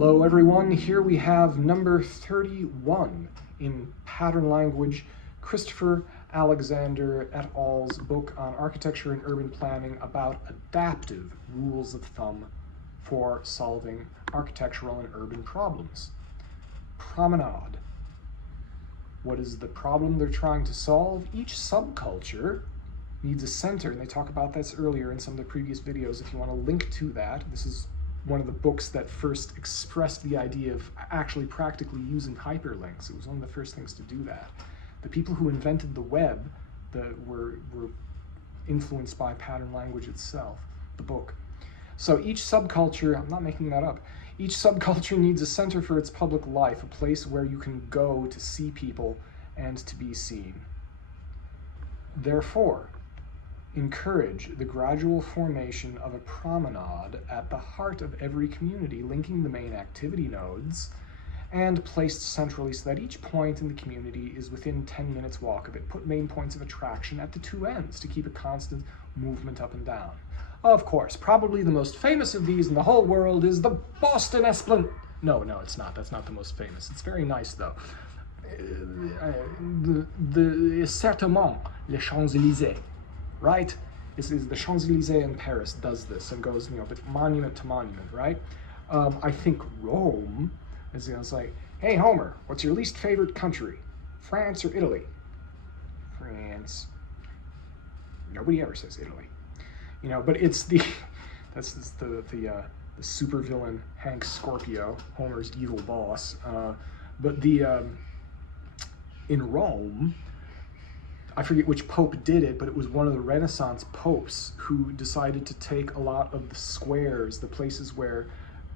Hello everyone, here we have number 31 in pattern language, Christopher Alexander et al.'s book on architecture and urban planning about adaptive rules of thumb for solving architectural and urban problems. Promenade. What is the problem they're trying to solve? Each subculture needs a center, and they talk about this earlier in some of the previous videos. If you want to link to that, this is one of the books that first expressed the idea of actually practically using hyperlinks. It was one of the first things to do that. The people who invented the web were influenced by pattern language itself, the book. So each subculture, I'm not making that up, each subculture needs a center for its public life, a place where you can go to see people and to be seen. Therefore, encourage the gradual formation of a promenade at the heart of every community, linking the main activity nodes and placed centrally so that each point in the community is within 10 minutes walk of it. Put main points of attraction at the two ends to keep a constant movement up and down. Of course, probably the most famous of these in the whole world is the Boston Esplanade. No, it's not. That's not the most famous. It's very nice though. Certainement, les Champs-Élysées. Right? This is the Champs-Élysées in Paris does this and goes, but monument to monument, right? I think Rome is, it's like, hey Homer, what's your least favorite country? France or Italy? France. Nobody ever says Italy, but it's that's the supervillain Hank Scorpio, Homer's evil boss. But in Rome, I forget which pope did it, but it was one of the Renaissance popes who decided to take a lot of the squares, the places where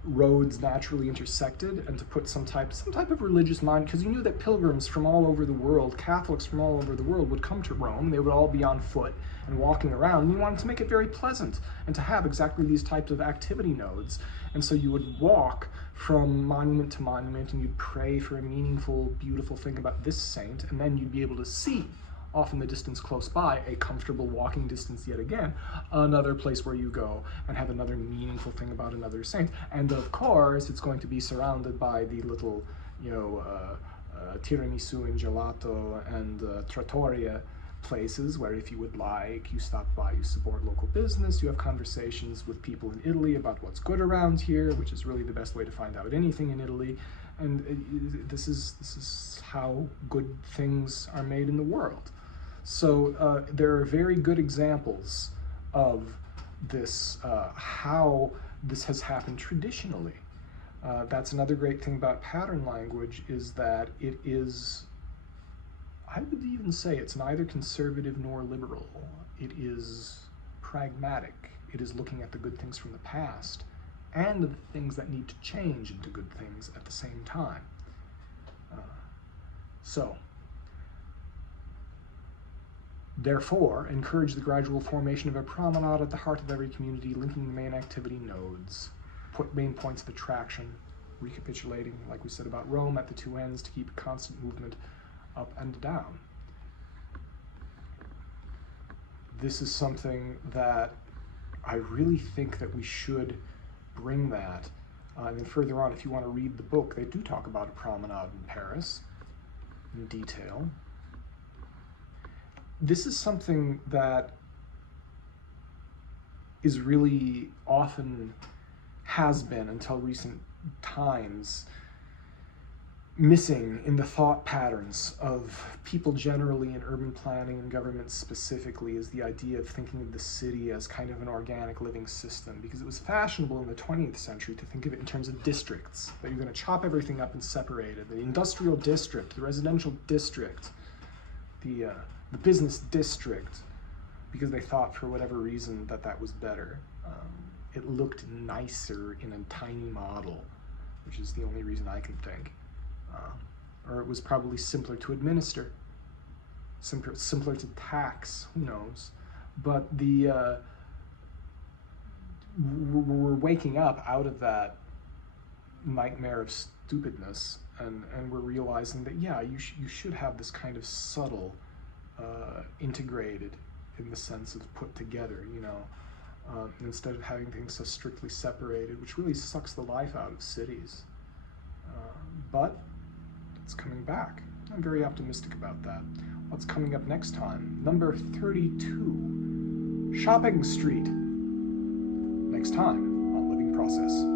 roads naturally intersected, and to put some type of religious monument, because he knew that pilgrims from all over the world, Catholics from all over the world, would come to Rome. They would all be on foot and walking around, and he wanted to make it very pleasant and to have exactly these types of activity nodes. And so you would walk from monument to monument, and you'd pray for a meaningful, beautiful thing about this saint, and then you'd be able to see, off in the distance close by, a comfortable walking distance yet again, another place where you go and have another meaningful thing about another saint. And of course, it's going to be surrounded by the little, tiramisu and gelato and trattoria places where, if you would like, you stop by, you support local business, you have conversations with people in Italy about what's good around here, which is really the best way to find out anything in Italy. And this is how good things are made in the world. So there are very good examples of this, how this has happened traditionally. That's another great thing about pattern language, is that it is, I would even say it's neither conservative nor liberal. It is pragmatic. It is looking at the good things from the past and the things that need to change into good things at the same time. Therefore, encourage the gradual formation of a promenade at the heart of every community, linking the main activity nodes. Put main points of attraction, recapitulating, like we said about Rome, at the two ends to keep a constant movement up and down. This is something that I really think that we should bring that. And then further on, if you want to read the book, they do talk about a promenade in Paris in detail. This is something that is really often, has been until recent times, missing in the thought patterns of people generally in urban planning and government specifically, is the idea of thinking of the city as kind of an organic living system, because it was fashionable in the 20th century to think of it in terms of districts, that you're going to chop everything up and separate it. The industrial district, the residential district, the business district, because they thought for whatever reason that was better. It looked nicer in a tiny model, which is the only reason I can think. Or it was probably simpler to administer, simpler to tax, who knows. But we're waking up out of that nightmare of stupidness, and we're realizing that, yeah, you should have this kind of subtle, integrated, in the sense of put together, instead of having things so strictly separated, which really sucks the life out of cities. But it's coming back. I'm very optimistic about that. What's coming up next time? Number 32, Shopping Street. Next time on Living Process.